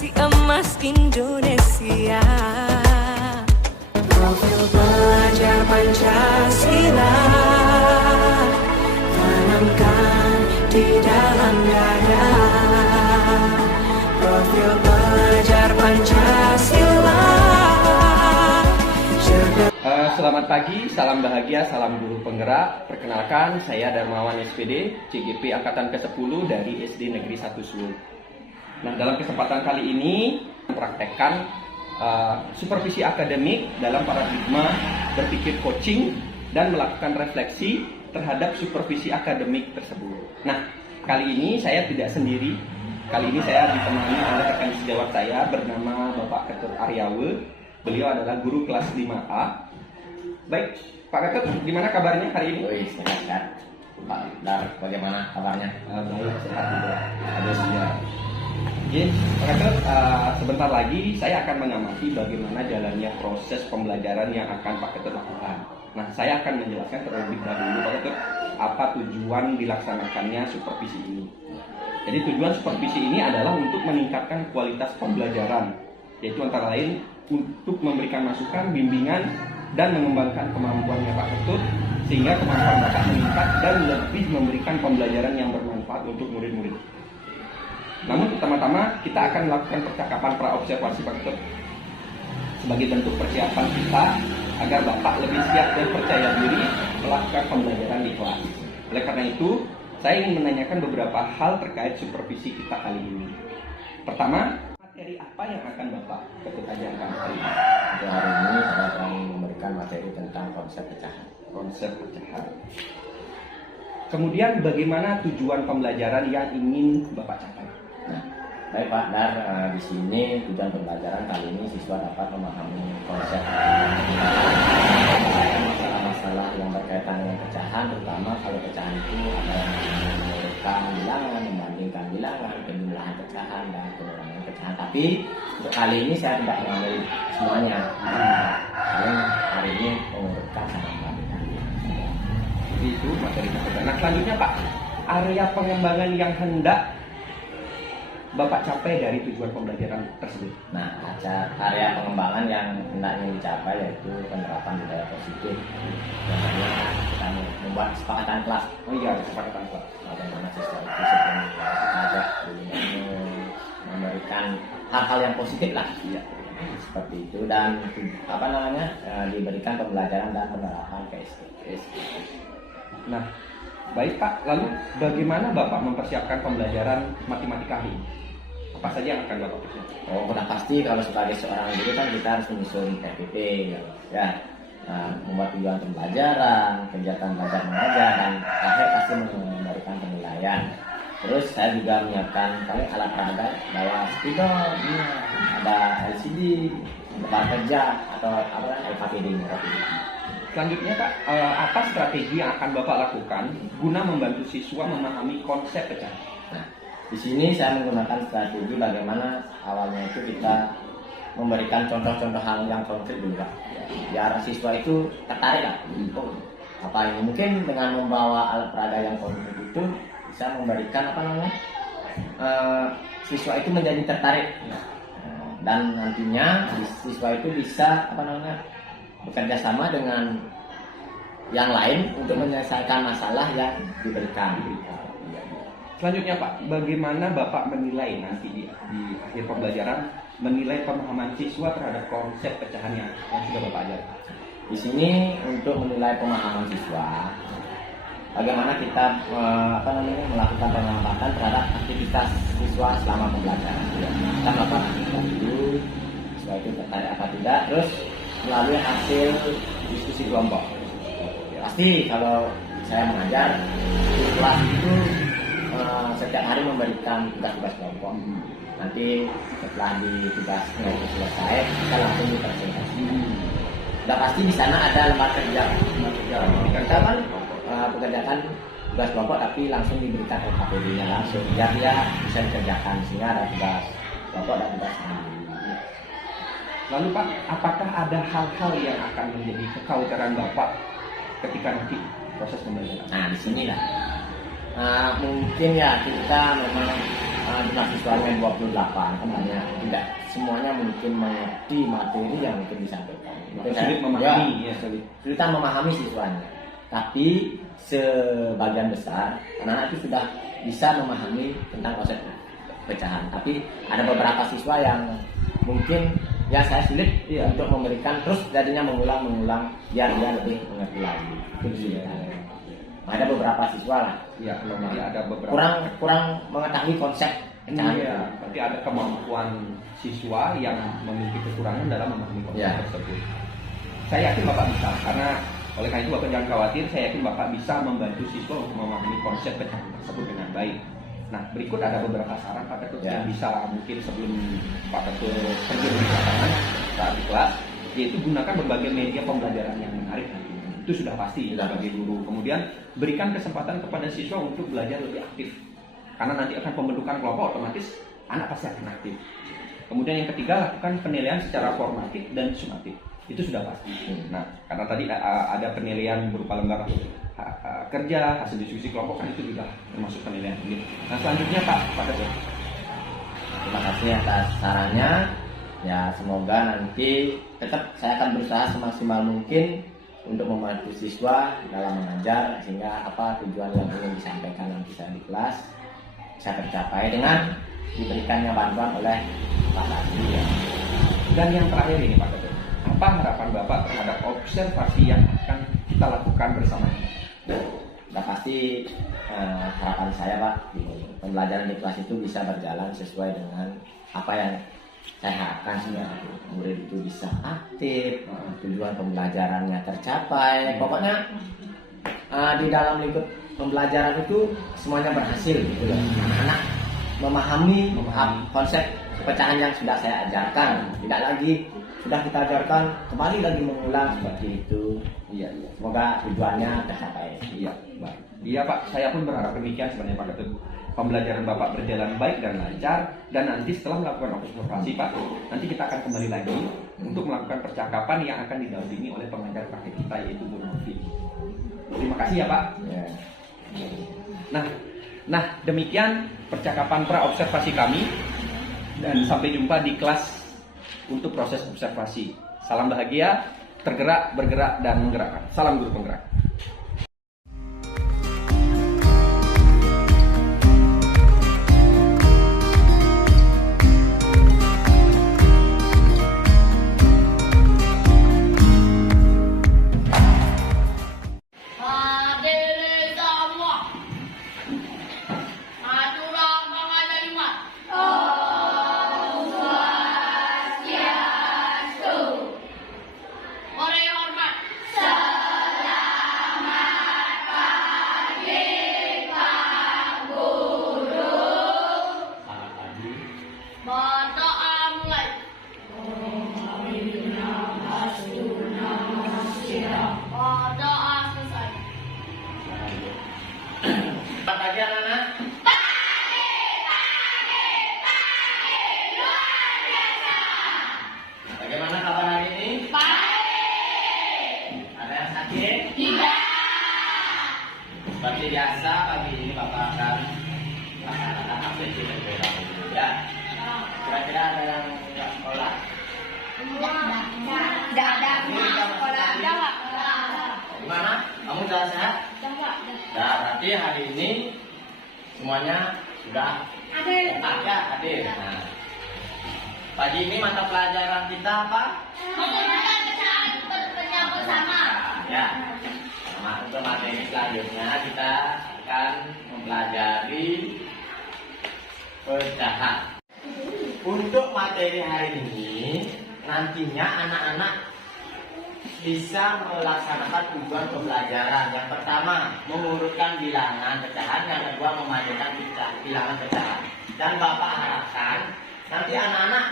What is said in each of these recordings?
Generasi emas Indonesia. Profil pelajar Pancasila, tanamkan di dalam dada. Profil pelajar Pancasila. Selamat pagi, salam bahagia, salam guru penggerak. Perkenalkan, saya Darmawan SPD, CGP Angkatan ke-10 dari SD Negeri 1 Suwul. Nah, dalam kesempatan kali ini, mempraktekkan supervisi akademik dalam paradigma berpikir coaching dan melakukan refleksi terhadap supervisi akademik tersebut. Nah, kali ini saya tidak sendiri. Kali ini saya ditemani oleh rekan sejawat saya bernama Bapak Ketut Aryawe. Beliau adalah guru kelas 5A. Baik, Pak Ketut, gimana kabarnya hari ini? Wih, sehat. Pak Dar, bagaimana kabarnya? Baik, sehat juga. Ada sudah. Oke, Pak Ketut, sebentar lagi saya akan mengamati bagaimana jalannya proses pembelajaran yang akan Pak Ketut lakukan. Nah, saya akan menjelaskan terlebih dahulu, Pak Ketut, apa tujuan dilaksanakannya supervisi ini. Jadi tujuan supervisi ini adalah untuk meningkatkan kualitas pembelajaran, yaitu antara lain untuk memberikan masukan, bimbingan, dan mengembangkan kemampuannya Pak Ketut sehingga kemampuan Bapak meningkat dan lebih memberikan pembelajaran yang bermanfaat untuk murid-murid. Namun pertama-tama kita akan melakukan percakapan praobservasi Pak Ketut sebagai bentuk persiapan kita agar Bapak lebih siap dan percaya diri melakukan pembelajaran di kelas. Oleh karena itu, saya ingin menanyakan beberapa hal terkait supervisi kita kali ini. Pertama, materi apa yang akan Bapak Ketut ajarkan hari ini? Untuk hari ini saya akan memberikan materi tentang konsep pecahan. Konsep pecahan. Kemudian bagaimana tujuan pembelajaran yang ingin Bapak capai? Nah, baik Pak Dar, di sini tujuan pembelajaran kali ini siswa dapat memahami konsep masalah-masalah yang berkaitan dengan pecahan, terutama kalau pecahan itu ada yang menurunkan bilangan, membandingkan bilangan, penjumlahan pecahan dan pengurangan pecahan. Tapi untuk kali ini saya tidak mengambil semuanya. Hari ini mengurutkan sama membandingkan. Itu materi pecahan. Nah, selanjutnya Pak, area pengembangan yang hendak Bapak capai dari tujuan pembelajaran tersebut. Nah, area pengembangan yang hendaknya dicapai yaitu penerapan budaya positif. Contohnya kita membuat kesepakatan kelas. Oh iya, kesepakatan kelas. Bagaimana siswa itu sebelum belajar memberikan hal-hal yang positif lah. Iya. Seperti itu dan diberikan pembelajaran dan penerapan KSG. Nah, baik Pak, lalu bagaimana Bapak mempersiapkan pembelajaran matematika hari ini? Apa saja yang akan Bapak persiapkan? Oh, sudah pasti kalau sebagai seorang guru kan kita harus menyusun PPT ya. Membuat tujuan pembelajaran, kegiatan belajar mengajar dan akhir pasti memberikan penilaian. Terus saya juga menyiapkan alat peraga bahwa spidol, ada LCD, tempat kerja atau LKPD. Selanjutnya Pak, apa strategi yang akan Bapak lakukan guna membantu siswa memahami konsep pecahan? Nah, di sini saya menggunakan strategi bagaimana awalnya itu kita memberikan contoh-contoh hal yang konkret juga. Biar siswa itu tertarik lah. Apa ini mungkin dengan membawa alat peraga yang konkret itu bisa memberikan siswa itu menjadi tertarik. Dan nantinya siswa itu bisa bekerja sama dengan yang lain untuk menyelesaikan masalah yang diberikan. Selanjutnya Pak, bagaimana Bapak menilai nanti di akhir pembelajaran menilai pemahaman siswa terhadap konsep pecahan yang sudah Bapak ajarkan? Di sini untuk menilai pemahaman siswa, bagaimana kita melakukan pengamatan terhadap aktivitas siswa selama pembelajaran. Kita melakukan aktivitas dulu, siswa itu tertarik apa tidak, terus melalui hasil diskusi kelompok. Pasti kalau saya mengajar di kelas itu setiap hari memberikan tugas-tugas kelompok. Nanti setelah tugasnya itu selesai, kita langsung dipresentasi. Sudah pasti di sana ada lembar kerja. Kita kan pekerjaan tugas kelompok tapi langsung diberikan LKPD-nya langsung, biar dia bisa dikerjakan sehingga ada tugas kelompok dan tugas sendiri. Lalu Pak, apakah ada hal-hal yang akan menjadi kekhawatiran Bapak ketika nanti proses pembelajaran? Nah, di sinilah mungkin ya kita memang jumlah siswanya 28 kan banyak, tidak semuanya mungkin mengerti materi yang mungkin disampaikan. Mungkin Sulit memahami, ya. Sulitan memahami siswanya. Tapi sebagian besar anak-anak itu sudah bisa memahami tentang konsep pecahan. Tapi ada beberapa siswa yang mungkin ya saya sulit untuk memberikan, terus jadinya mengulang biar dia lebih mengerti lagi. Itu kesulitan. Ada beberapa siswa lah Ya, ada beberapa kurang mengetahui konsep pecahan. Iya, berarti ada kemampuan siswa yang memiliki kekurangan dalam memahami konsep tersebut. Saya yakin Bapak bisa, karena oleh karena itu Bapak jangan khawatir, saya yakin Bapak bisa membantu siswa untuk memahami konsep pecahan tersebut dengan baik. Nah, berikut ada beberapa saran Pak Ketut yang bisa mungkin sebelum Pak Ketut terjun di lapangan saat di kelas, yaitu gunakan berbagai media pembelajaran yang menarik. Itu sudah pasti sebagai guru. Kemudian berikan kesempatan kepada siswa untuk belajar lebih aktif, karena nanti akan pembentukan kelompok, otomatis anak pasti akan aktif. Kemudian yang ketiga, lakukan penilaian secara formatif dan sumatif. Itu sudah pasti. Nah, karena tadi ada penilaian berupa lembar kerja, hasil diskusi kelompok, kan itu juga termasuk penilaian. Nah, selanjutnya Pak Ketut. Terima kasih atas sarannya. Ya, semoga nanti tetap saya akan berusaha semaksimal mungkin untuk membantu siswa dalam mengajar, sehingga apa tujuan yang ingin disampaikan nanti saya di kelas bisa tercapai dengan diberikannya bantuan oleh Pak Tadi. Dan yang terakhir ini Pak Ketut, apa harapan Bapak terhadap observasi yang akan kita lakukan bersama? Sudah pasti harapan saya Pak, di pembelajaran di kelas itu bisa berjalan sesuai dengan apa yang saya harapkan, sehingga murid itu bisa aktif, tujuan pembelajarannya tercapai. Pokoknya di dalam lingkup pembelajaran itu semuanya berhasil gitu loh. Anak-anak memahami konsep pecahan yang sudah saya ajarkan, tidak lagi sudah kita ajarkan kembali lagi mengulang seperti itu. Iya. Semoga tujuannya tercapai. Iya, baik. Iya Pak, saya pun berharap demikian sebenarnya Pak Ketut. Pembelajaran Bapak berjalan baik dan lancar, dan nanti setelah melakukan observasi Pak, nanti kita akan kembali lagi untuk melakukan percakapan yang akan didampingi oleh pengajar praktik kita, yaitu Bu Novi. Terima kasih ya Pak. Ya. Nah demikian percakapan pra-observasi kami, dan sampai jumpa di kelas untuk proses observasi. Salam bahagia, tergerak, bergerak, dan menggerakkan. Salam guru penggerak. Hadirin semua, majulah mengajar Jumat. Om Swastiastu. Mari hormat. Selamat pagi Pak Guru. Selamat pagi. Berdoa mulai. Berdoa selesai. Selamat pagi anak-anak. Bagaimana kabar hari ini? Baik. Ada yang sakit? Tidak. Seperti biasa pagi ini Bapak akan melaksanakan absensi berbeda dulu ya. Kira-kira ada yang nggak sekolah? Tidak ada sekolah. Jawab. Gimana? Kamu sudah sehat? Jawab. Nah, berarti hari ini semuanya sudah Ada. hadir. Nah, pagi ini mata pelajaran kita apa? Menggunakan pecahan pecahan bersama. Ya. Nah, untuk materi selanjutnya kita akan mempelajari pecahan. Untuk materi hari ini, nantinya anak-anak bisa melaksanakan tujuan pembelajaran. Yang pertama, mengurutkan bilangan pecahan. Yang kedua, memadukan bilangan pecahan. Dan Bapak harapkan nanti anak-anak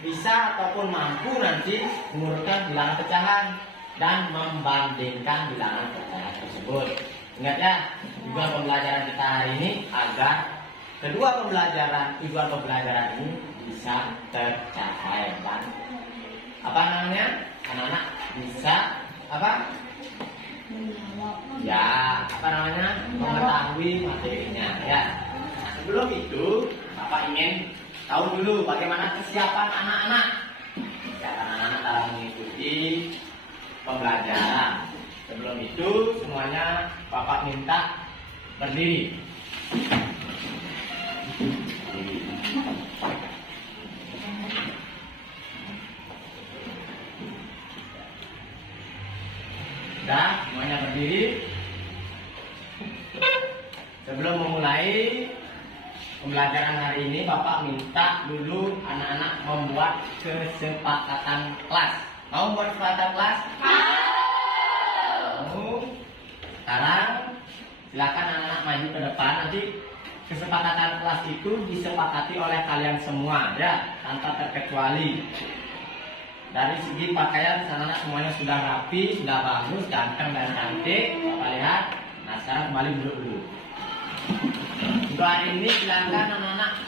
bisa ataupun mampu nanti mengurutkan bilangan pecahan dan membandingkan bilangan pecahan tersebut. Ingat ya, tujuan pembelajaran kita hari ini agar kedua tujuan pembelajaran ini bisa tercapai. Dan apa namanya? Anak-anak bisa apa? Ya, apa namanya? Mengetahui materinya ya. sebelum itu Bapak ingin tahu dulu bagaimana kesiapan anak-anak. Kesiapan anak-anak dalam mengikuti pembelajaran. Sebelum itu semuanya Bapak minta berdiri. Sudah, semuanya berdiri. Sebelum memulai pembelajaran hari ini, Bapak minta dulu anak-anak membuat kesepakatan kelas. Mau buat kesepakatan kelas? Mau? Sekarang silakan anak-anak maju ke depan. Nanti kesepakatan kelas itu disepakati oleh kalian semua, ya, tanpa terkecuali. Dari segi pakaian, anak-anak semuanya sudah rapi, sudah bagus, ganteng dan cantik. Bapak lihat. Nah, sekarang kembali duduk dulu. Untuk hari ini silakan anak-anak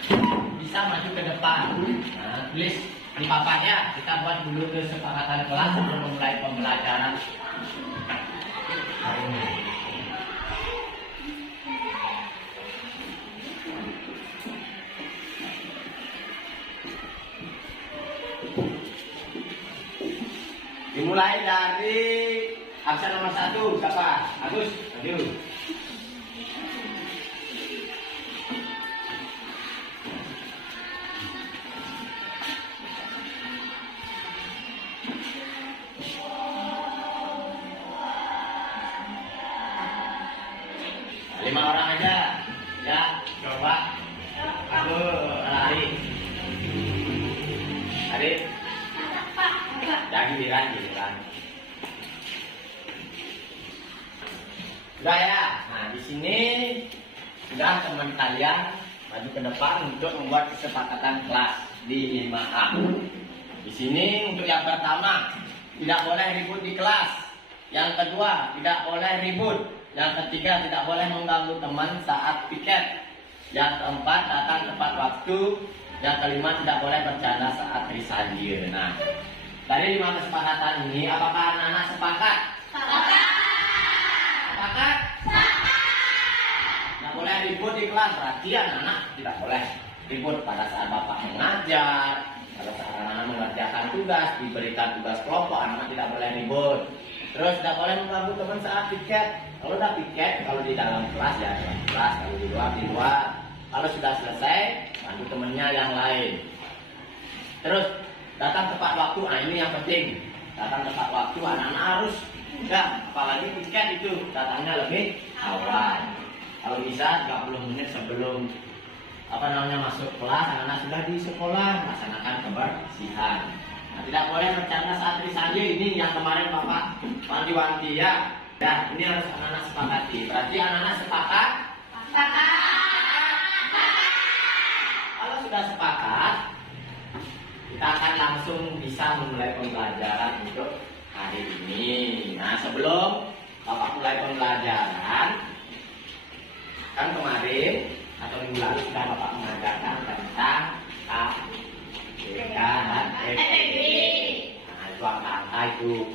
bisa maju ke depan. Nah, tulis di papan ya. Kita buat dulu kesepakatan kelas sebelum memulai pembelajaran hari ini. Dimulai dari absen nomor 1, siapa? Agus, maju. Lima orang aja, ya, coba. Aku lari. Adik. Jadi giliran. Sudah ya. Nah, di sini sudah teman kalian maju ke depan untuk membuat kesepakatan kelas di 5A. Di sini untuk yang pertama, tidak boleh ribut di kelas. Yang kedua, tidak boleh ribut. Yang ketiga, tidak boleh mengganggu teman saat piket. Yang keempat, datang tepat waktu. Yang kelima, tidak boleh bercanda saat risalir. Nah, dari 5 kesepakatan ini, apakah anak-anak sepakat? Sepakat. Tidak boleh ribut di kelas, berarti anak-anak tidak boleh ribut pada saat Bapak mengajar, pada saat anak-anak mengerjakan tugas, diberikan tugas kelompok, anak-anak tidak boleh ribut. Terus tidak boleh mengganggu teman saat piket. Kalau udah piket, kalau di dalam kelas ya dalam kelas, kalau di luar. Kalau sudah selesai, bantu temannya yang lain. Terus datang tepat waktu, nah ini yang penting. Datang tepat waktu, anak-anak harus enggak, apalagi piket itu datangnya lebih awal. Kalau bisa 30 menit sebelum masuk kelas, anak-anak sudah di sekolah melaksanakan kebersihan. Nah, tidak boleh bercanda saat risalir, ini yang kemarin Bapak wanti-wanti ya. Ya, ini harus anak-anak sepakati. Berarti anak-anak sepakat? Kalau sudah sepakat, kita akan langsung bisa memulai pembelajaran untuk hari ini. Nah, sebelum Bapak mulai pembelajaran, kan kemarin atau minggu lalu sudah Bapak mengajarkan tentang ABK dan FB. Nah, itu angka itu.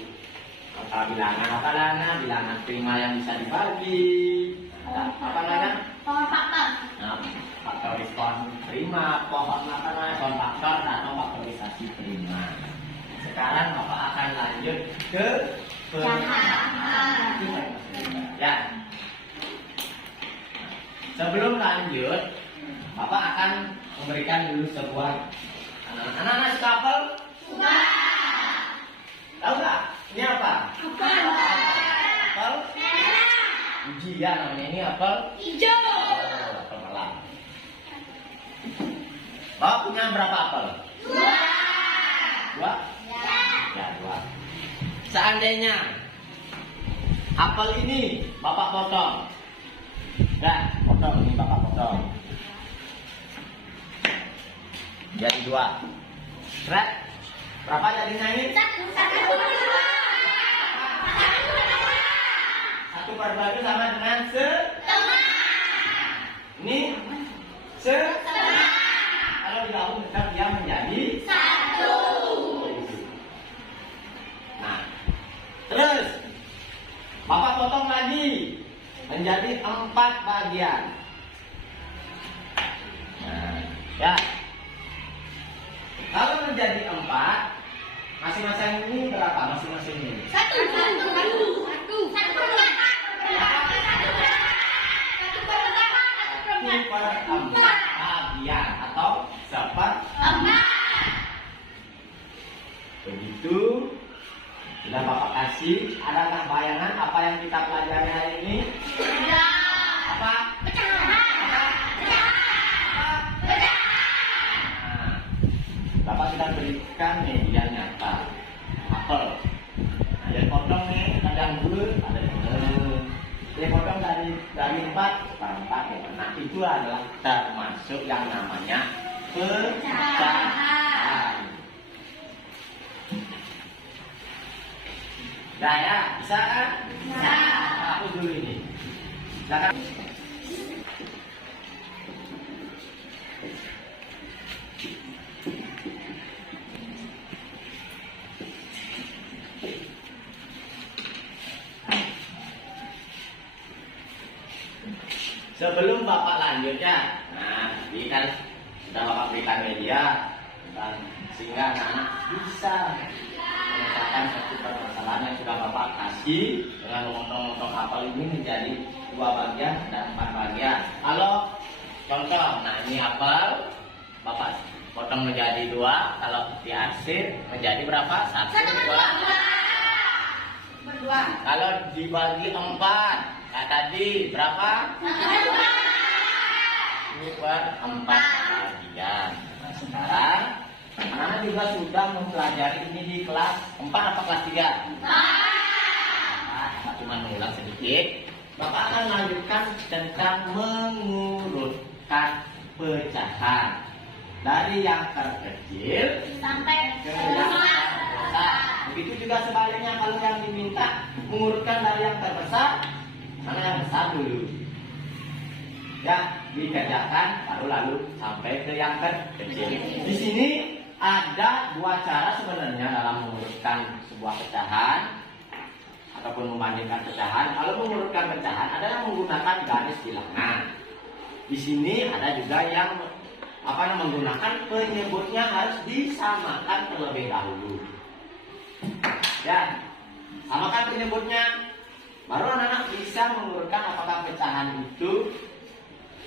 Angka bilangan apa lana? Bilangan prima yang bisa dibagi. Apa lana? Power faktor. Nah, faktor diskon prima, pohon faktor atau faktorisasi prima. Sekarang Bapak akan lanjut ke ya. Sebelum lanjut, Bapak akan memberikan dulu sebuah anak-anak suka apel? Suka. Tahu nggak? Ini apa? Apel. Apel? Ujian namanya, ini apel? Hijau. Apel malam. Bapak punya berapa apel? 2. 2? Ya, 2. Seandainya apel ini Bapak potong. Dah, potong ini Bapak potong. Jadi 2. Berat? Berapa jadinya ini? 1/2 sama dengan setengah. Ini setengah. Kalau digabung tetap dia menjadi 1. Nah, terus Bapak potong lagi menjadi 4 bagian. Ya. Kalau menjadi 4, masing-masing ini berapa? Masing-masing ini. Satu. Per 4 bagian atau seperempat. Begitu. Sudah Bapak kasih. Adakah bayangan apa yang kita pelajari hari ini? Apa? Bapak sudah berikan media nyata apel. Ada yang potong nih, ada yang bulat, ada yang dia potong dari 4 per 4 ya. Nah itu adalah termasuk yang namanya pecahan. Nah ya, bisa kan? Bisa. Aku dulu ini. Silakan. Sebelum Bapak lanjut ya, nah ini kan sudah Bapak berikan media dan sehingga anak-anak bisa memecahkan satu permasalahan yang sudah Bapak kasih dengan memotong-motong apel ini menjadi 2 bagian dan 4 bagian. Kalau contoh, nah ini apel Bapak potong menjadi 2, kalau diarsir menjadi berapa? 1, 2. Kalau dibagi 4, nah tadi berapa? 2 per 4 bagian. Nah sekarang anak-anak juga sudah mempelajari ini di kelas 4 apa kelas 3? 4. Nah, cuma mengulang sedikit. Bapak akan melanjutkan tentang mengurutkan pecahan dari yang terkecil Sampai ke yang terbesar. Begitu juga sebaliknya kalau yang diminta mengurutkan dari yang terbesar, mana yang besar dulu. Ya, dikerjakan baru lalu sampai ke yang kecil. Di sini ada 2 cara sebenarnya dalam mengurutkan sebuah pecahan ataupun membandingkan pecahan. Kalau mengurutkan pecahan ada yang menggunakan garis bilangan. Di sini ada juga yang menggunakan penyebutnya harus disamakan terlebih dahulu. Ya, samakan penyebutnya. Baru anak-anak bisa mengurutkan apakah pecahan itu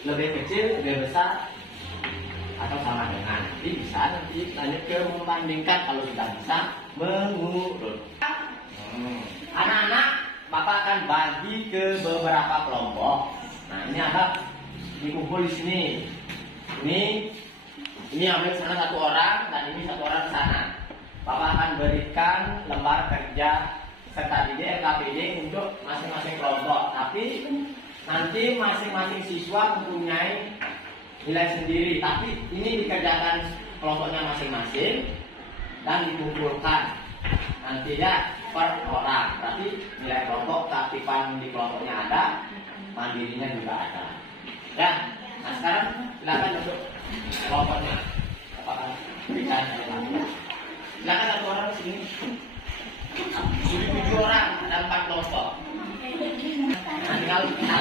lebih kecil, lebih besar, atau sama dengan. Jadi bisa nanti lanjut ke membandingkan kalau sudah bisa mengurut. Anak-anak, Bapak akan bagi ke beberapa kelompok. Nah ini ada dikumpul di sini. Ini ambil sana 1 orang dan ini 1 orang sana. Bapak akan berikan lembar kerja serta KPD untuk masing-masing kelompok. Tapi nanti masing-masing siswa mempunyai nilai sendiri. Tapi ini dikerjakan kelompoknya masing-masing dan dikumpulkan. Nanti ya per orang. Berarti nilai kelompok keaktifan di kelompoknya ada, mandirinya juga ada. Ya. Nah sekarang silakan untuk kelompoknya. Apakah berikan silakan 1 orang di sini. Jadi 7 orang, ada 4 kelompok. Nah, tinggal kita.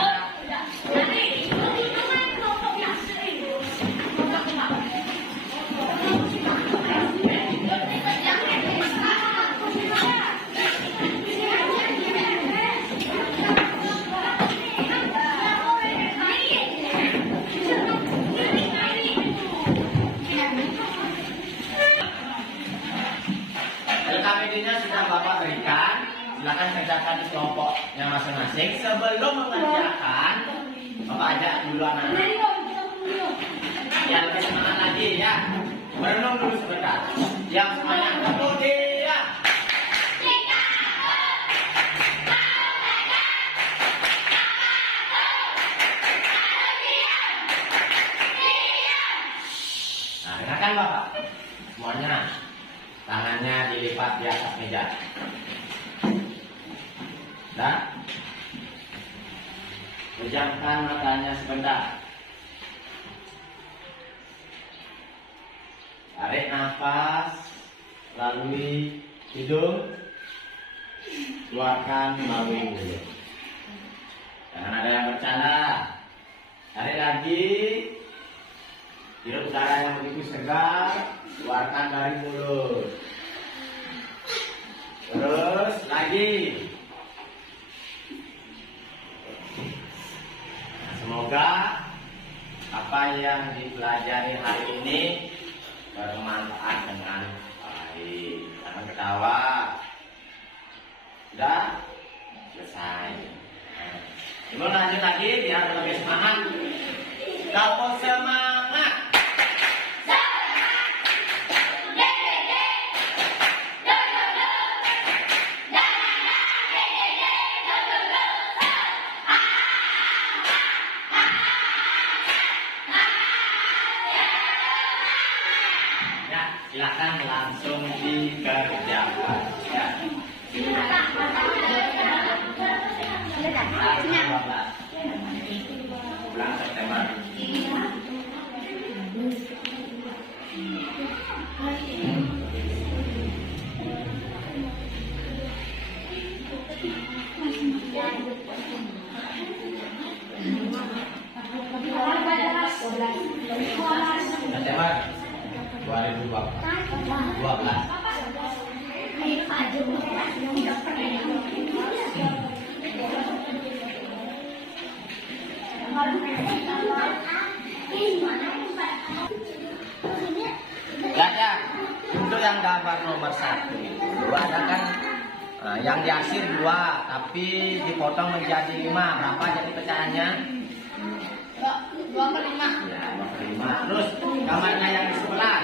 LKPD-nya sudah Bapak berikan. Silakan kerjakan di kelompoknya masing-masing. Sebelum mengerjakan, Bapak ajak dulu anak-anak. Ya, lebih semangat lagi ya. Merenung dulu sebentar. Yang semuanya kemudian. Nah, dengarkan Bapak. Semuanya tangannya dilipat di atas meja. Dan pejamkan matanya sebentar. Tarik nafas melalui hidung, keluarkan melalui mulut. Jangan ada yang bercanda. Tarik lagi, Hirup udara yang begitu segar, keluarkan dari mulut. Terus lagi. Semoga apa yang dipelajari hari ini bermanfaat dengan baik. Jangan ketawa. Sudah selesai. Ibu lanjut lagi biar lebih semangat. Dapat semangat. Silakan langsung dikerjakan. Ya. Bulan September. September 2012. Belajar untuk yang gambar nomor 1 itu ada kan yang diakhir 2 tapi dipotong menjadi 5. Berapa jadi pecahannya? 2/5. Ya, 2/5. Terus gambarnya yang di sebelah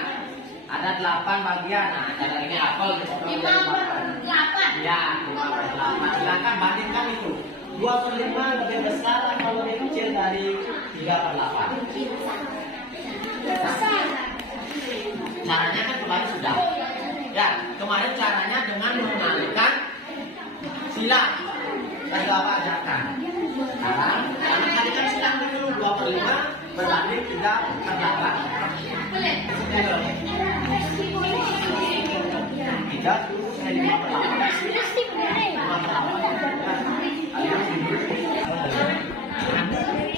ada 8 bagian. Nah, cara ini apel dipotong menjadi 8. 5/8. Ya, 5/8. Silakan bandingkan itu. 2/5 lebih besar atau lebih kecil dari 3/8? Caranya kan kemarin sudah. Ya, kemarin caranya dengan mengenalkan sila yang Bapak ajarkan. Sekarang, kalikan silang dulu 2/5 berbanding 3/8. 3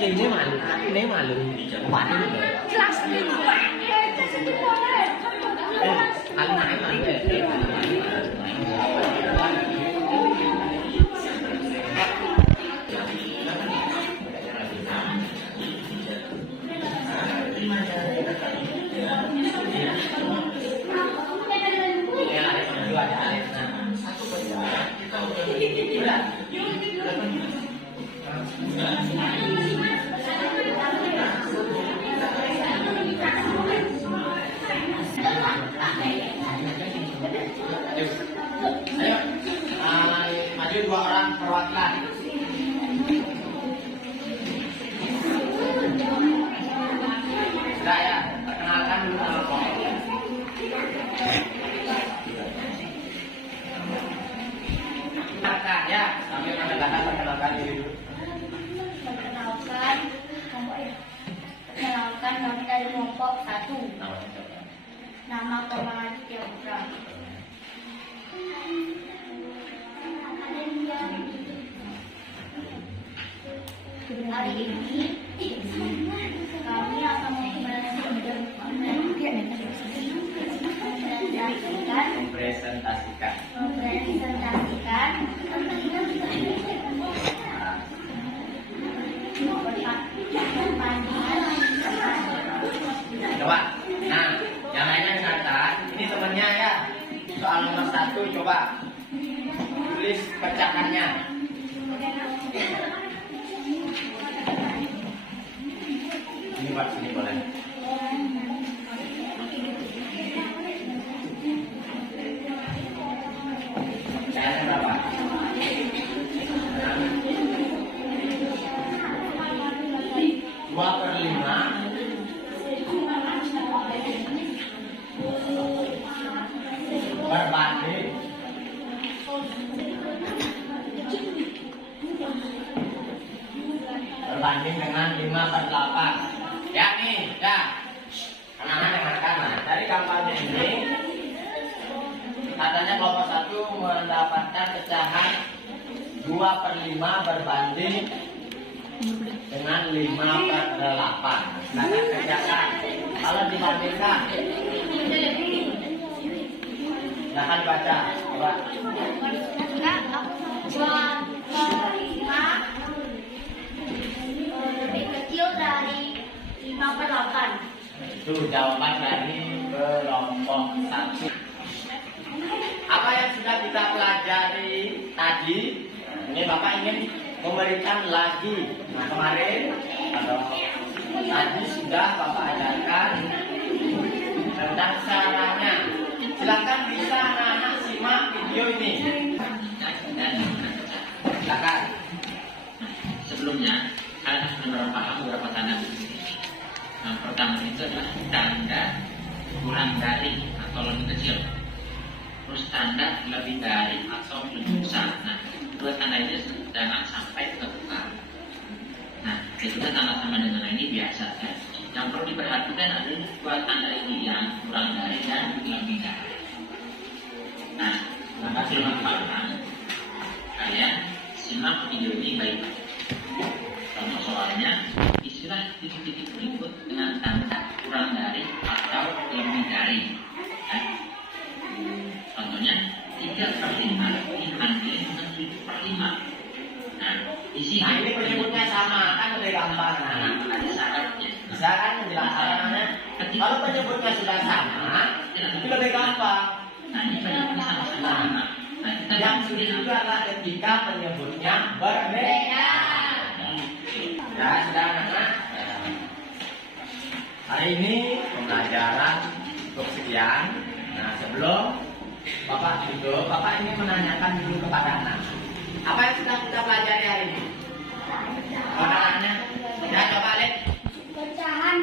ini malu, ini malu. Kelas 5. Ayo, maju 2 orang perwakilan. Sudah ya, perkenalkan dulu nama kelompok. Perkenalkan ya, sambil mendengarkan perkenalkan diri dulu. Perkenalkan kami dari kelompok 1. Namanya siapa? Nama Komang Aditya Putra. Hari ini kami akan mempresentasikan coba. Nah, yang lainnya dengarkan. Ini temannya ya. Soal nomor 1 coba tulis pecahannya. Ini Pak, sini boleh. Pecahannya berapa? 2/5 berbanding dengan 5/8. Ya nih, ya. Anak-anak dengarkan. Nah, dari gambarnya ini katanya kelompok 1 mendapatkan pecahan 2/5 berbanding dengan 5/8. Silakan kerjakan. Kalau dibandingkan, silakan baca. Coba. Lebih kecil dari 5/8. Itu jawaban dari kelompok 1. Apa yang sudah kita pelajari tadi? Ini Bapak ingin memberikan lagi. Nah, kemarin atau tadi sudah Bapak ajarkan tentang caranya. Silakan bisa anak-anak simak video ini. Silakan. Sebelumnya, kalian harus paham beberapa tanda. Yang pertama itu adalah tanda kurang dari atau lebih kecil. Terus tanda lebih dari atau lebih besar. Nah, dua tanda itu jangan sampai tertukar. Nah, ketika tanda sama dengan ini biasa ya. Yang perlu diperhatikan adalah dua tanda ini yang kurang dari dan lebih dari. Nah, maka sebelum paham, kalian simak video ini baik. Contoh soalnya, istilah titik-titik berikut dengan tanda kurang dari atau lebih dari. Contohnya 3/5 dibanding dengan 7/5. Nah, di sini Nah, ini penyebutnya sama, kan lebih gampang. Nah, ada syaratnya. bisa kan menjelaskannya? Kalau penyebutnya sudah sama, itu lebih gampang. Nah, ini penyebutnya sama-sama sama. Nah, kita Yang sulit juga adalah ketika penyebutnya berbeda. Ya, sudah anak-anak. Hari ini pembelajaran cukup sekian. Nah, sebelum Bapak duduk, Bapak ingin menanyakan dulu kepada anak. Apa yang sudah kita pelajari hari ini? Pertanyaannya, ya coba lihat. Pecahan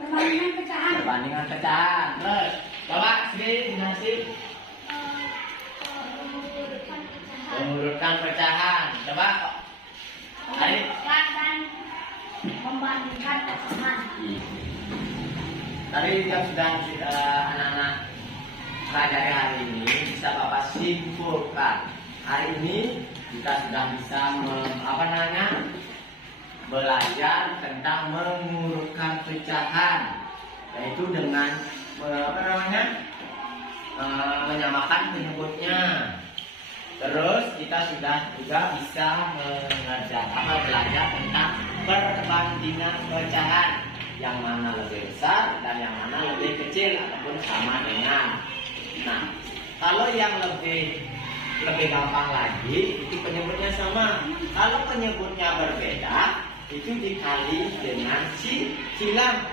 perbandingan pecahan. Perbandingan pecahan. Terus, coba Sri, Dinasi, mengurutkan pecahan. Coba, Ari. Dan membandingkan pecahan. Tadi yang sudah anak-anak pelajari hari ini bisa Bapak simpulkan. Hari ini kita sudah bisa belajar tentang mengurutkan pecahan, yaitu dengan menyamakan penyebutnya. Terus kita sudah juga bisa belajar tentang perbandingan pecahan, yang mana lebih besar dan yang mana lebih kecil ataupun sama dengan. Nah, kalau yang lebih gampang lagi itu penyebutnya sama. Kalau penyebutnya berbeda itu dikali dengan silang.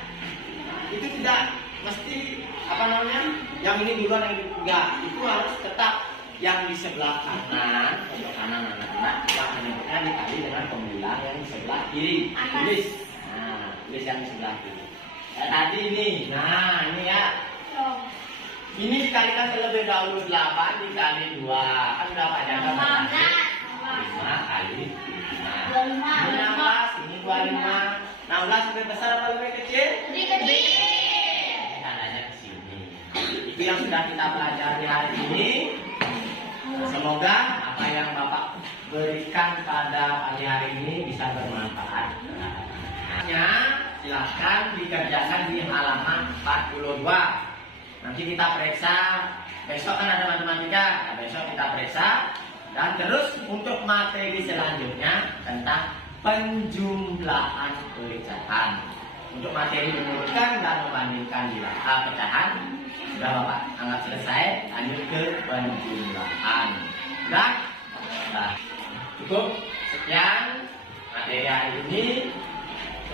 Itu tidak mesti yang ini duluan yang enggak. Itu harus tetap yang di sebelah kanan, untuk kanan anak-anak, yang penyebutnya dikali dengan pembilang yang di sebelah kiri. Tulis. Nah, tulis yang di sebelah kiri. Tadi ini. Nah, ini ya. Ini dikalikan terlebih dahulu 8 dikali 2. Kan udah Pak jaga 5 kali 5. Ini 16, ini 25. 16 lebih besar apa lebih kecil? Lebih kecil. Ini tandanya ke sini. Itu yang sudah kita pelajari hari ini. Semoga apa yang Bapak berikan pada pagi hari ini bisa bermanfaat. Silahkan dikerjakan di halaman 42. Nanti kita periksa. Besok kan ada matematika. Nah, besok kita periksa. Dan terus untuk materi selanjutnya tentang penjumlahan pecahan. Untuk materi mengurutkan dan membandingkan pecahan sudah Bapak anggap selesai. Lanjut ke penjumlahan. Sudah? Nah, cukup. Sekian materi hari ini.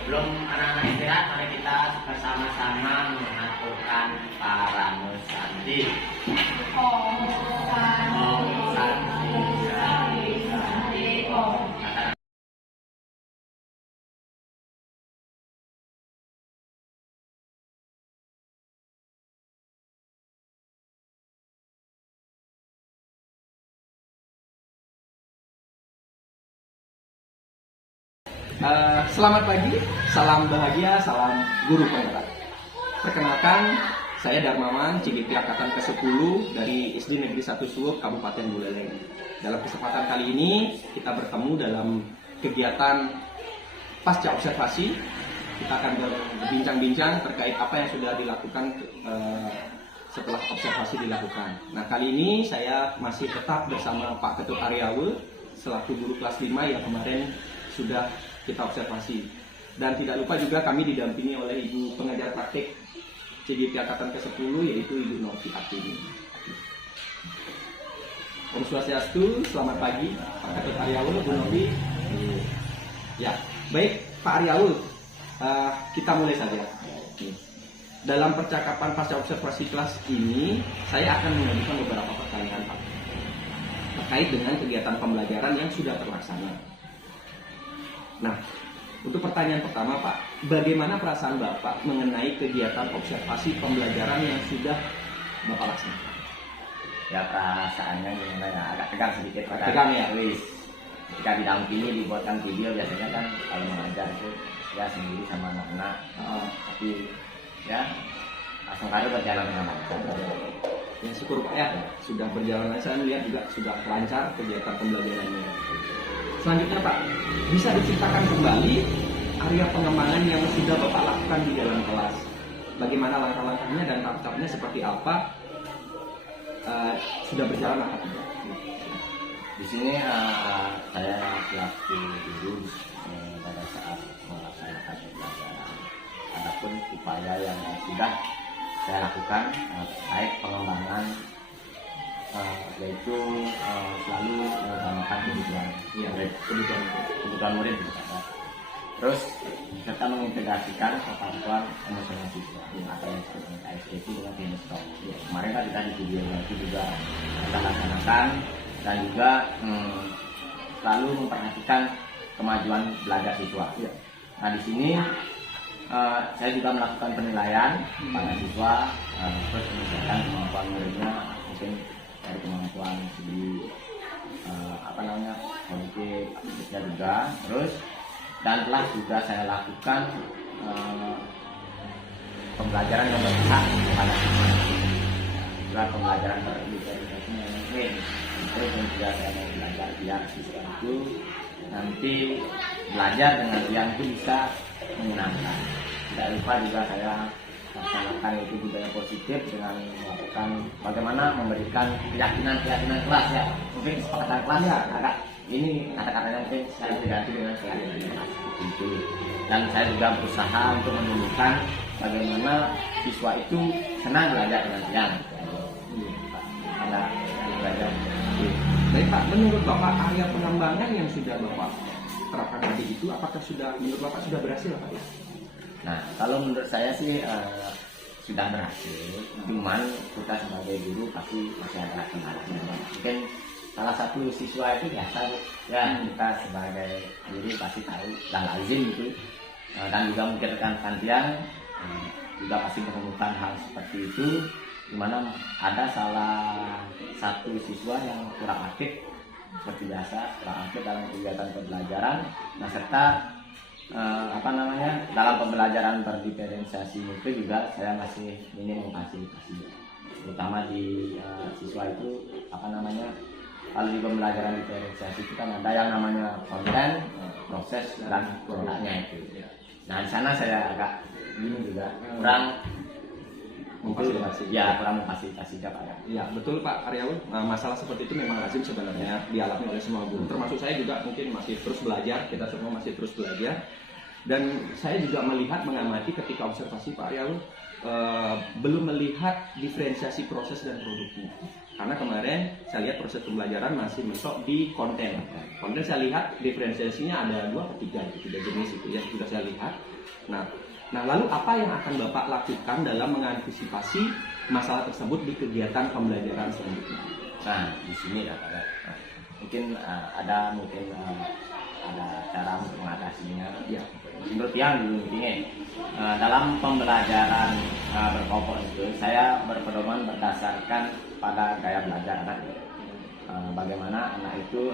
Sebelum anak-anak istirahat, mari kita bersama-sama mengaturkan para musanti. Om Santi. Selamat pagi, salam bahagia, salam guru penggerak. Perkenalkan, Saya Darmawan, CGP Angkatan ke-10 dari SD Negeri 1 Suweb, Kabupaten Buleleng. Dalam kesempatan kali ini kita bertemu dalam kegiatan pasca observasi. Kita akan berbincang-bincang terkait apa yang sudah dilakukan setelah observasi dilakukan. Nah, kali ini saya masih tetap bersama Pak Ketut Aryawe selaku guru kelas 5 yang kemarin sudah kita observasi. Dan tidak lupa juga kami didampingi oleh Ibu pengajar praktik CGP Angkatan ke-10 yaitu Ibu Novi Artini. Om Swastiastu, selamat pagi Pak Ketut Aryawe, Bu Novi. Ya, baik Pak Aryawe, kita mulai saja. Dalam percakapan pasca observasi kelas ini, saya akan mengajukan beberapa pertanyaan Pak terkait dengan kegiatan pembelajaran yang sudah terlaksana. Nah, untuk pertanyaan pertama Pak, bagaimana perasaan Bapak mengenai kegiatan observasi pembelajaran yang sudah Bapak laksanakan? Ya perasaannya gimana ya, agak tegang sedikit. Tegang ya? Wis. Ketika didampingi dibuatkan video biasanya kan kalau mengajar itu ya sendiri sama anak-anak, tapi ya langsung kali berjalan dengan lancar. Ya syukur Pak ya, sudah berjalan lancar. Saya melihat juga sudah lancar kegiatan pembelajarannya. Selanjutnya Pak, bisa diceritakan kembali area pengembangan yang sudah Bapak lakukan di dalam kelas. Bagaimana langkah-langkahnya dan tahap-tahapnya seperti apa? Sudah berjalan apa tidak? Di sini saya selaku guru pada saat melaksanakan pembelajaran. Adapun upaya yang sudah saya lakukan terkait pengembangan yaitu selalu mengutamakan kebutuhan murid terus serta mengintegrasikan kemampuan emosional siswa atau yang disebut dengan KSDP dengan Pinstop. Kemarin kan kita di video itu juga kita laksanakan dan juga selalu memperhatikan kemajuan belajar siswa. Nah di sini saya juga melakukan penilaian pada siswa terus menunjukkan kemampuan muridnya mungkin dari kemampuan segi kognitif aktivitasnya juga terus dan telah juga saya lakukan pembelajaran yang berpihak kepada siswa juga pembelajaran berintegrasi yang mungkin terus juga saya mau belajar biar siswa itu nanti belajar dengan yang itu bisa menyenangkan. Tidak lupa juga saya laksanakan itu budaya positif dengan melakukan bagaimana memberikan keyakinan kelas ya, mungkin kesepakatan kelas ya agak ini kata-katanya mungkin saya diganti dengan keyakinan kelas itu. Dan saya juga berusaha untuk menunjukkan bagaimana siswa itu senang belajar dengan yang ada belajar. Baik Pak, menurut Bapak area pengembangan yang sudah Bapak terapkan tadi itu apakah sudah menurut Bapak sudah berhasil Pak ya? Nah, kalau menurut saya sih sudah berhasil. Cuman kita sebagai guru pasti masih ada kendalanya. Mungkin salah satu siswa itu biasa ya kita sebagai guru pasti tahu dan lazim itu dan juga mungkin rekan-rekan tiang juga pasti menemukan hal seperti itu, di mana ada salah satu siswa yang kurang aktif seperti biasa, kurang aktif dalam kegiatan pembelajaran. Nah serta dalam pembelajaran berdiferensiasi itu juga saya masih minim memfasilitasi, terutama di siswa itu kalau di pembelajaran diferensiasi itu kan ada yang namanya konten, proses dan produknya itu. Nah di sana saya agak bingung juga kurang Memfasilitasi. kurang memfasilitasi Pak ya. Ya betul Pak Aryawan, masalah seperti itu memang lazim sebenarnya dialami oleh semua guru, termasuk saya juga mungkin masih terus belajar, kita semua masih terus belajar. Dan saya juga melihat, mengamati ketika observasi Pak Aryawan belum melihat diferensiasi proses dan produknya. Karena kemarin saya lihat proses pembelajaran masih mentok di konten. Konten saya lihat diferensiasinya ada 2 atau 3 jenis itu ya, sudah saya lihat. Nah, lalu apa yang akan Bapak lakukan dalam mengantisipasi masalah tersebut di kegiatan pembelajaran selanjutnya? Nah, di sini ya Pak. Mungkin ada cara untuk mengatasinya. Ya, menurut yang dulu ini dalam pembelajaran berkelompok itu saya berpedoman berdasarkan pada gaya belajar anak. Bagaimana anak itu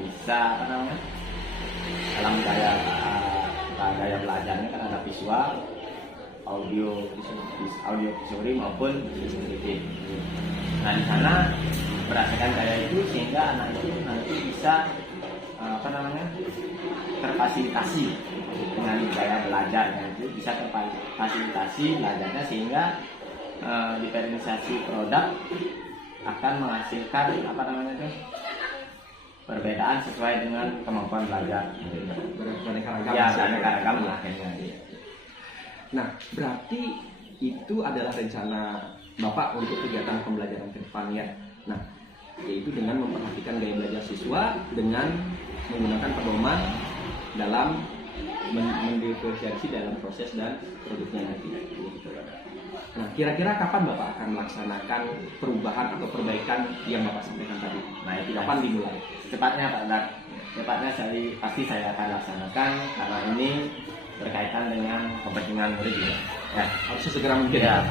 bisa dalam gaya belajarnya kan ada visual, audio visual maupun sensitif. Nah di sana berdasarkan gaya itu sehingga anak itu nanti bisa terfasilitasi dengan gaya belajarnya, itu bisa terfasilitasi belajarnya sehingga diferensiasi produk akan menghasilkan perbedaan sesuai dengan kemampuan belajar. Beraneka ragam. Ya, beraneka ragam akhirnya. Nah, berarti itu adalah rencana Bapak untuk kegiatan pembelajaran ke depannya. Nah, yaitu dengan memperhatikan gaya belajar siswa dengan menggunakan pedoman dalam mendiferensiasi dalam proses dan produknya nanti. Nah, kira-kira kapan Bapak akan melaksanakan perubahan atau perbaikan yang Bapak sampaikan tadi? Nah, itu kapan dimulai? Cepatnya Pak Dar. Cepatnya pasti saya akan laksanakan karena ini berkaitan dengan kepentingan murid ya. Harus segera mungkin. Ya,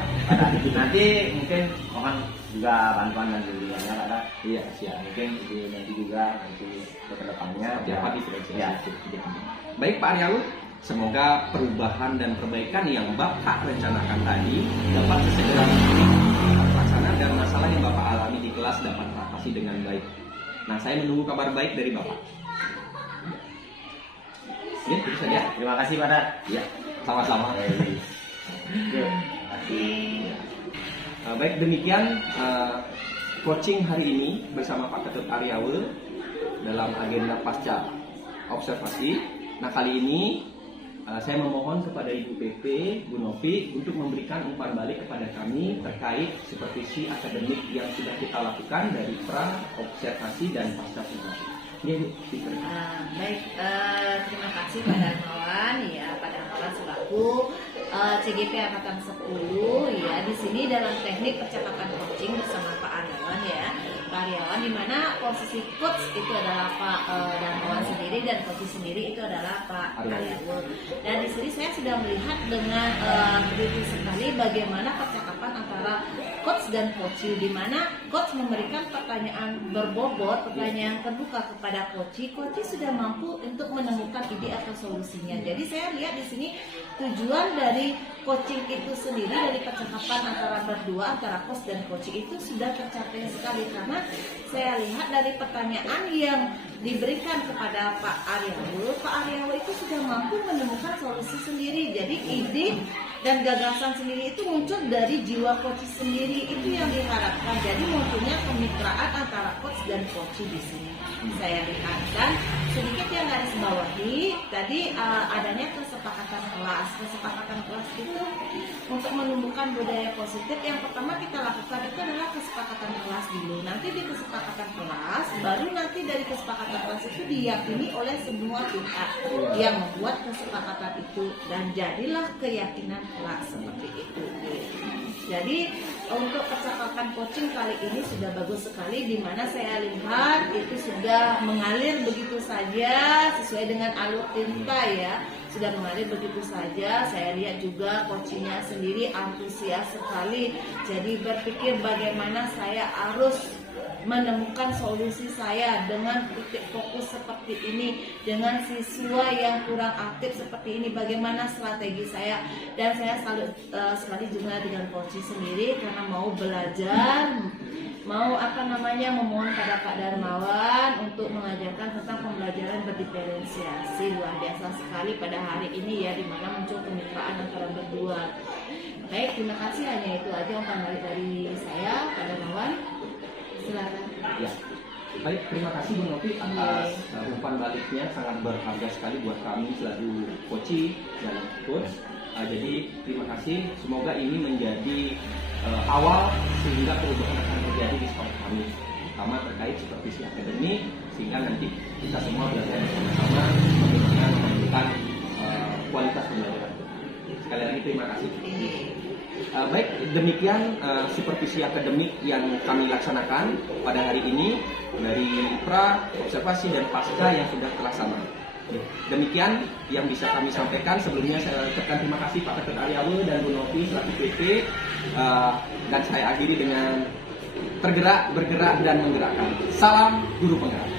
nanti mungkin mohon juga bantuan dan bimbingannya Pak Dar. Iya, siap. Mungkin nanti juga ke depannya Dapat diferensiasi. Ya. Baik Pak Aryalu, semoga perubahan dan perbaikan yang Bapak rencanakan tadi dapat segera mungkin terlaksana dan masalah yang Bapak alami di kelas dapat teratasi dengan baik. Nah, saya menunggu kabar baik dari Bapak. Ya, itu saja. Terima kasih Pak Dar. Ya, sama-sama. Baik, demikian coaching hari ini bersama Pak Ketut Aryawu dalam agenda pasca observasi. Nah, kali ini saya memohon kepada Ibu PP, Bu Novi untuk memberikan umpan balik kepada kami terkait supervisi akademik yang sudah kita lakukan dari pra, observasi, dan pasca observasi. Ya, Bu. Baik, terima kasih Pak Darmawan ya, Pak Darmawan selaku CGP Angkatan 10 ya. Di sini dalam teknik percakapan coaching bersama Pak Aryawan ya. Pak Aryawan di mana posisi coach itu adalah Pak Darmawan sendiri dan coach sendiri itu adalah Pak Aryawan. Dan di sini saya sudah melihat dengan begitu sekali bagaimana percakapan antara coach dan coach, di mana coach memberikan pertanyaan berbobot, pertanyaan terbuka kepada coach sudah mampu untuk menemukan ide atau solusinya. Jadi saya lihat di sini tujuan dari coaching itu sendiri, dari percakapan antara berdua antara coach dan coach itu sudah tercapai sekali, karena saya lihat dari pertanyaan yang diberikan kepada Pak Aryawu itu sudah mampu menemukan solusi sendiri. Jadi ide dan gagasan sendiri itu muncul dari jiwa coach sendiri, itu yang diharapkan. Jadi munculnya kemitraan antara coach dan coach di sini saya lihat. Dan sedikit yang garis bawahi tadi adanya kesepakatan kelas itu untuk menumbuhkan budaya positif. Yang pertama kita lakukan itu adalah kesepakatan kelas dulu. Nanti di kesepakatan kelas baru nanti dari kesepakatan kelas itu diyakini oleh semua pihak yang membuat kesepakatan itu, dan jadilah keyakinan kelas seperti itu. Jadi untuk percakapan coaching kali ini sudah bagus sekali, di mana saya lihat itu sudah mengalir begitu saja sesuai dengan alur tinta ya, sudah mengalir begitu saja. Saya lihat juga coachingnya sendiri antusias sekali, jadi berpikir bagaimana saya harus menemukan solusi saya dengan titik fokus seperti ini, dengan siswa yang kurang aktif seperti ini, bagaimana strategi saya. Dan saya selalu sekali juga dengan coach sendiri karena mau belajar, mau memohon pada Pak Darmawan untuk mengajarkan tentang pembelajaran berdiferensiasi. Luar biasa sekali pada hari ini ya, dimana muncul kemitraan antara berdua. Baik, terima kasih, hanya itu aja umpan balik dari saya, Pak Darmawan. Silakan. Ya. Baik, terima kasih Bu Novi atas umpan baliknya, sangat berharga sekali buat kami selaku coach dan coach. Jadi terima kasih, semoga ini menjadi awal sehingga perubahan akan terjadi di sekolah kami, terutama terkait supervisi akademik, sehingga nanti kita semua belajar bersama-sama bagaimana menentukan kualitas pembelajaran. Sekali lagi terima kasih. Baik, demikian supervisi akademik yang kami laksanakan pada hari ini dari pra, observasi, dan pasca yang sudah terlaksana. Demikian yang bisa kami sampaikan. Sebelumnya saya ucapkan terima kasih Pak Ketut Aryawu dan Bu Novi selaku PP, dan saya akhiri dengan bergerak, dan menggerakkan. Salam guru penggerak.